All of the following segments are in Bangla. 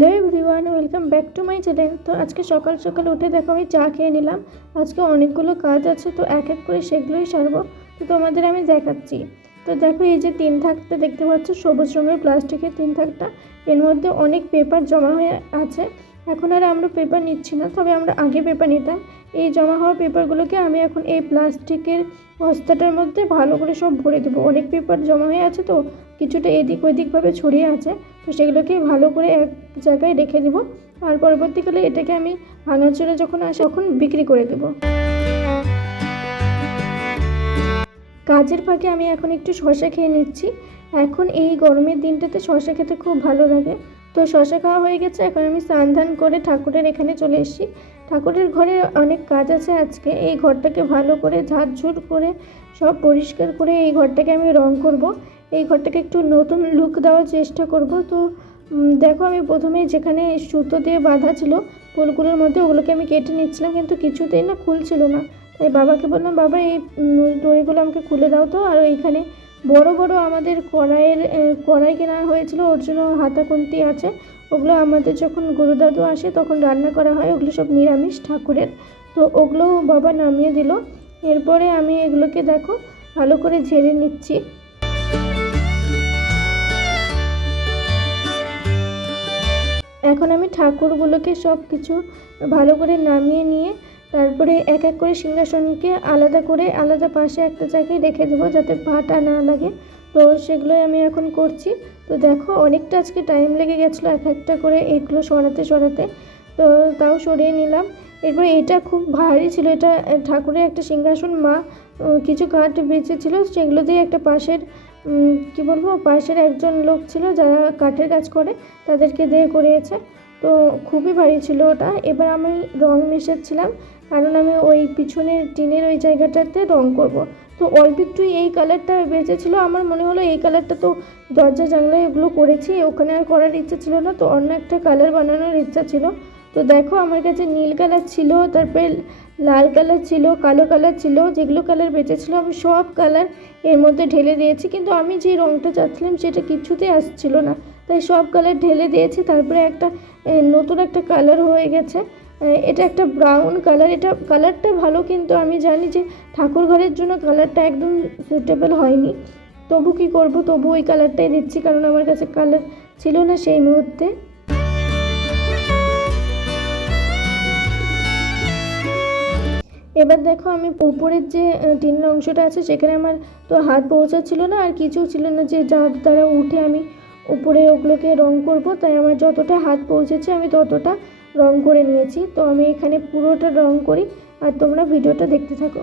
Hello everyone, welcome back to my channel. তো আজকে সকাল সকাল উঠে দেখো আমি চা খেয়ে নিলাম। আজকে অনেকগুলো কাজ আছে, তো এক এক করে সেগুলোই সারবো। তো তোমাদের আমি দেখাচ্ছি। তো দেখো, এই যে তিন থাকটা দেখতে পাচ্ছ, সবুজ রঙের প্লাস্টিকের তিন থাকটা, এর মধ্যে অনেক পেপার জমা হয়ে আছে। এখন আর আমরা পেপার নিচ্ছি না, তবে আমরা আগে পেপার নিতাম। এই জমা হওয়া পেপারগুলোকে আমি এখন এই প্লাস্টিকের বস্তাটার মধ্যে ভালো করে সব ভরে দেবো। অনেক পেপার জমা হয়ে আছে, তো কিছুটা এদিক ওদিকভাবে ছড়িয়ে আছে, তো সেগুলোকে ভালো করে এক জায়গায় রেখে দেবো। আর পরবর্তীকালে এটাকে আমি ভাঙাচোরা যখন আসে তখন বিক্রি করে দেবো। কাজের ফাঁকে আমি এখন একটু শসা খেয়ে নিচ্ছি। এখন এই গরমের দিনটাতে শসা খেতে খুব ভালো লাগে। তো শসা খাওয়া হয়ে গেছে, এখন আমি স্নান ধান করে ঠাকুরের এখানে চলে এসেছি। ঠাকুরের ঘরে অনেক কাজ আছে আজকে। এই ঘরটাকে ভালো করে ঝাড়ঝুড় করে সব পরিষ্কার করে এই ঘরটাকে আমি রং করব। এই ঘরটাকে একটু নতুন লুক দেওয়ার চেষ্টা করব। তো দেখো, আমি প্রথমে যেখানে সুতো দিয়ে বাঁধা ছিল ফুলগুলোর মধ্যে, ওগুলোকে আমি কেটে নিচ্ছিলাম, কিন্তু কিছুতেই না খুলছিল না। তাই বাবাকে বললাম, বাবা এই দড়িগুলো আমাকে খুলে দাও তো। আর এইখানে বড় বড় আমাদের কড়াই কেনা হয়েছিল, ওর জন্য হাতা খুন্তি আছে। ওগুলো আমাদের যখন গুরুদাদু আসে তখন রান্না করা হয়, ওগুলো সব নিরামিষ ঠাকুরের। তো ওগুলো বাবা নামিয়ে দিল। এরপরে আমি এগুলোকে দেখো ভালো করে ঝেড়ে নিচ্ছি। এখন আমি ঠাকুরগুলোকে সব কিছু ভালো করে নামিয়ে নিয়ে তারপরে এক এক করে সিংহাসনকে আলাদা করে আলাদা পাশে একটা জায়গায় রেখে দেবো, যাতে ভাটা না লাগে। তো সেগুলোই আমি এখন করছি। তো দেখো, অনেকটা আজকে টাইম লেগে গেছিলো এক একটা করে এগুলো সরাতে সরাতে। তো তাও সরিয়ে নিলাম। এরপর এটা খুব ভারী ছিল, এটা ঠাকুরের একটা সিংহাসন। মা কিছু কাঠ বেঁচেছিল, সেগুলো দিয়ে একটা পাশের কি বলবো, পাশের একজন লোক ছিল যারা কাঠের কাজ করে, তাদেরকে দিয়ে করিয়েছে। তো খুবই ভারী ছিল ওটা। এবার আমি রং মেশাচ্ছিলাম, কারণ আমি ওই পিছনের টিনের ওই জায়গাটাতে রং করব। তো অল্প একটু এই কালারটা বেঁচেছিলো, আমার মনে হলো এই কালারটা তো দরজা জানলায় এগুলো করেছি, ওখানে আর করার ইচ্ছা ছিল না, তো অন্য একটা কালার বানানোর ইচ্ছা ছিল। তো দেখো, আমার কাছে নীল কালার ছিল, তারপরে লাল কালার ছিল, কালো কালার ছিল, যেগুলো কালার বেঁচেছিলো আমি সব কালার এর মধ্যে ঢেলে দিয়েছি। কিন্তু আমি যে রঙটা চাচ্ছিলাম সেটা কিছুতেই আসছিল না, তাই সব কালার ঢেলে দিয়েছি। তারপরে একটা নতুন একটা কালার হয়ে গেছে। এটা একটা ব্রাউন কালার। এটা কালারটা ভালো, কিন্তু আমি জানি যে ঠাকুর ঘরের জন্য কালারটা একদম সুটেবল হয়নি। তবু কি করব, তবু ওই কালারটাই দিচ্ছি, কারণ আমার কাছে কালার ছিল না সেই মুহূর্তে। এবার দেখো, আমি উপরের যে টিনের অংশটা আছে সেখানে আমার তো হাত পৌঁছাচ্ছিল না, আর কিছু ছিল না যে যার দ্বারা উঠে আমি উপরে ওগুলোকে রং করব। তাই আমার যতটা হাত পৌঁছেছে আমি ততটা রং করে নিয়েছি। তো আমি এখানে পুরোটা রং করি, আর তোমরা ভিডিওটা দেখতে থাকো।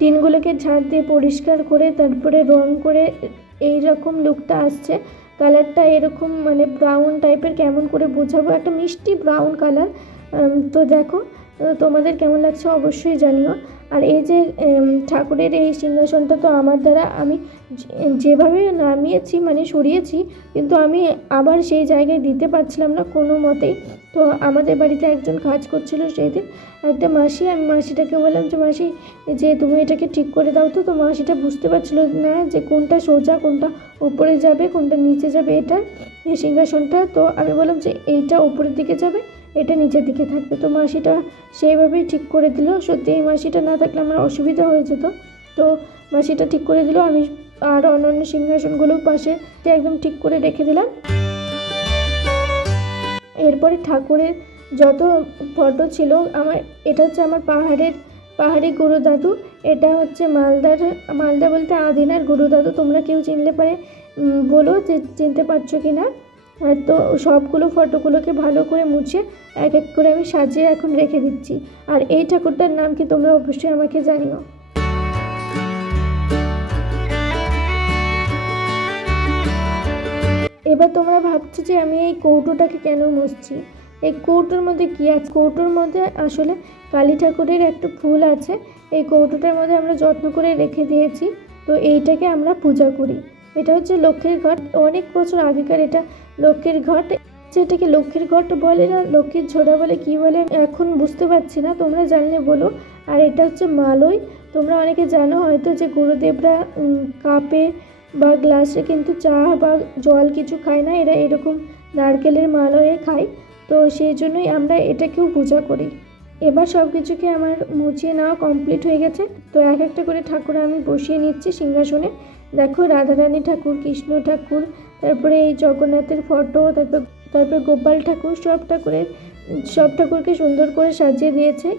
টিনগুলোকে ঝাড় দিয়ে পরিষ্কার করে তারপরে রং করে এই রকম লুকটা আসছে। কালারটা এরকম মানে ব্রাউন টাইপের, কেমন করে বোঝাবো, একটা মিষ্টি ব্রাউন কালার। তো দেখো, তোমাদের কেমন লাগছে অবশ্যই জানিও। আর এই যে ঠাকুরের এই সিংহাসনটা তো আমার দ্বারা আমি যেভাবে নামিয়েছি মানে সরিয়েছি, কিন্তু আমি আবার সেই জায়গায় দিতে পারছিলাম না কোনো মতেই। তো আমাদের বাড়িতে একজন কাজ করছিল সেই দিন, একটা মাসি। আমি মাসিটাকে বললাম যে, মাসি যে তুমি এটাকে ঠিক করে দাও তো। তো মাসিটা বুঝতে পারছিল না যে কোনটা সোজা, কোনটা উপরে যাবে, কোনটা নিচে যাবে। এটা এই সিংহাসনটা, তো আমি বললাম যে এইটা উপরের দিকে যাবে, এটা নিচের দিকে থাকবে। তো মাসিটা সেইভাবেই ঠিক করে দিল। সত্যি এই মাসিটা না থাকলে আমার অসুবিধা হয়ে যেত। তো মাসিটা ঠিক করে দিল। আমি আর অন্যান্য সিংহাসনগুলো পাশে একদম ঠিক করে রেখে দিলাম। এরপরে ঠাকুরের যত ফটো ছিল, আমার এটা হচ্ছে আমার পাহাড়ি গুরুদাদু। এটা হচ্ছে মালদা বলতে আদিনার গুরুদাদু। তোমরা কেউ চিনলে পারে বলো যে চিনতে পারছো কি না। তো সবগুলো ফটোগুলোকে ভালো করে মুছে এক এক করে আমি সাজিয়ে এখন রেখে দিচ্ছি। আর এই ঠাকুরটার নাম কি তোমরা অবশ্যই আমাকে জানিও। এবার তোমরা ভাবছো যে আমি এই কৌটোটাকে কেন মুছছি। এই কৌটোর মধ্যে কী আছে? কৌটোর মধ্যে আসলে কালী ঠাকুরের একটা ফুল আছে। এই কৌটোটার মধ্যে আমরা যত্ন করে রেখে দিয়েছি। তো এইটাকে আমরা পূজা করি। এটা হচ্ছে লক্ষ্মীর ঘট, অনেক বছর আগেকার এটা লক্ষ্মীর ঘট। যেটাকে লক্ষ্মীর ঘট বলে না লক্ষ্মীর ঝোড়া বলে কি বলে এখন বুঝতে পারছি না, তোমরা জানলে বলো। আর এটা হচ্ছে মালই। তোমরা অনেকে জানো হয়তো যে গুরুদেবরা কাপে বা গ্লাসে কিন্তু চা বা জল কিছু খায় না, এরা এরকম নারকেলের মালয়ে খায়। তো সেই জন্যই আমরা এটাকেও পূজা করি। এবার সব কিছুকে আমার মুছিয়ে নেওয়া কমপ্লিট হয়ে গেছে। তো এক একটা করে ঠাকুর আমি বসিয়ে নিচ্ছি সিংহাসনে। দেখো রাধারানী ঠাকুর, কৃষ্ণ ঠাকুর, তারপরে এই জগন্নাথের ফটো, তারপর গোপাল ঠাকুর, সব ঠাকুরকে সুন্দর করে সাজিয়ে দিয়েছে।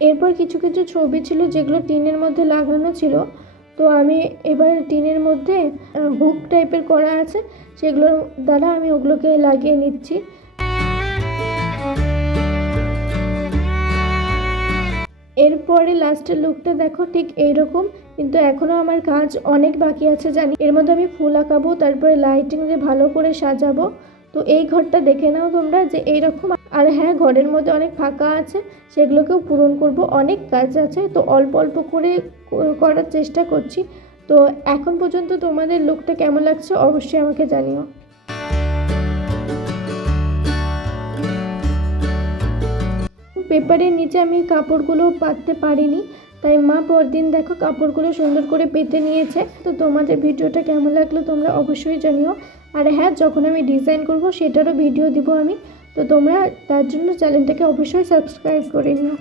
এরপর কিছু কিছু ছবি ছিল যেগুলো টিনের মধ্যে লাগানো ছিল। তো আমি এবার টিনের মধ্যে হুক টাইপের করা আছে, সেগুলোর দ্বারা আমি ওগুলোকে লাগিয়ে নিচ্ছি। এরপরে লাস্টের লুকটা দেখো ঠিক এইরকম, কিন্তু এখনও আমার কাজ অনেক বাকি আছে জানি। এর মধ্যে আমি ফুল আঁকাবো, তারপরে লাইটিং দিয়ে ভালো করে সাজাবো। তো এই ঘরটা দেখে নাও তোমরা যে এইরকম। আর হ্যাঁ, ঘরের মধ্যে অনেক ফাঁকা আছে, সেগুলোকেও পূরণ করব। অনেক কাজ আছে, তো অল্প অল্প করে করার চেষ্টা করছি। তো এখন পর্যন্ত তোমাদের লুকটা কেমন লাগছে অবশ্যই আমাকে জানিও। পেপারের নিচে আমি কাপড়গুলো পাততে পারিনি, তাই মা পরদিন দেখো কাপড়গুলো সুন্দর করে পেতে নিয়েছে। তো তোমাদের ভিডিওটা কেমন লাগলো তোমরা অবশ্যই জানিও। আর হ্যাঁ, যখন আমি ডিজাইন করব সেটারও ভিডিও দিব আমি। তো তোমরা তার জন্য চ্যানেলটাকে অবশ্যই সাবস্ক্রাইব করে নিও।